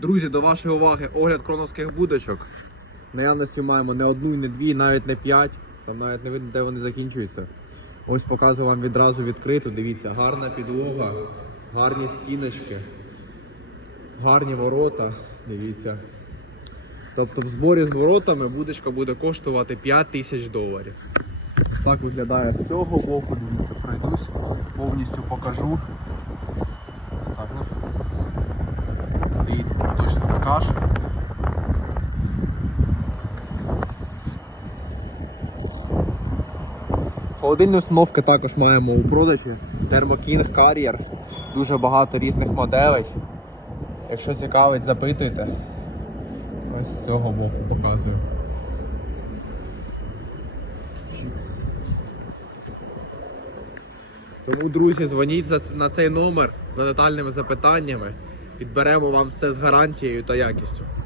Друзі, до вашої уваги огляд кроновських будочок. Наявності маємо не одну і не дві, навіть не п'ять. Там навіть не видно, де вони закінчуються. Ось показую вам відразу відкриту. Дивіться, гарна підлога, гарні стіночки, гарні ворота. Дивіться. Тобто в зборі з воротами будочка буде коштувати 5 тисяч доларів. Ось так виглядає з цього боку. Дивіться, пройдусь, повністю покажу. Ось так ось. Стоїть точно покаж. Холодильні установки також маємо у продажі. King Carrier. Дуже багато різних моделей. Якщо цікавить, запитуйте. Ось з цього боку показую. Тому, друзі, дзвоніть на цей номер за детальними запитаннями. Підберемо вам все з гарантією та якістю.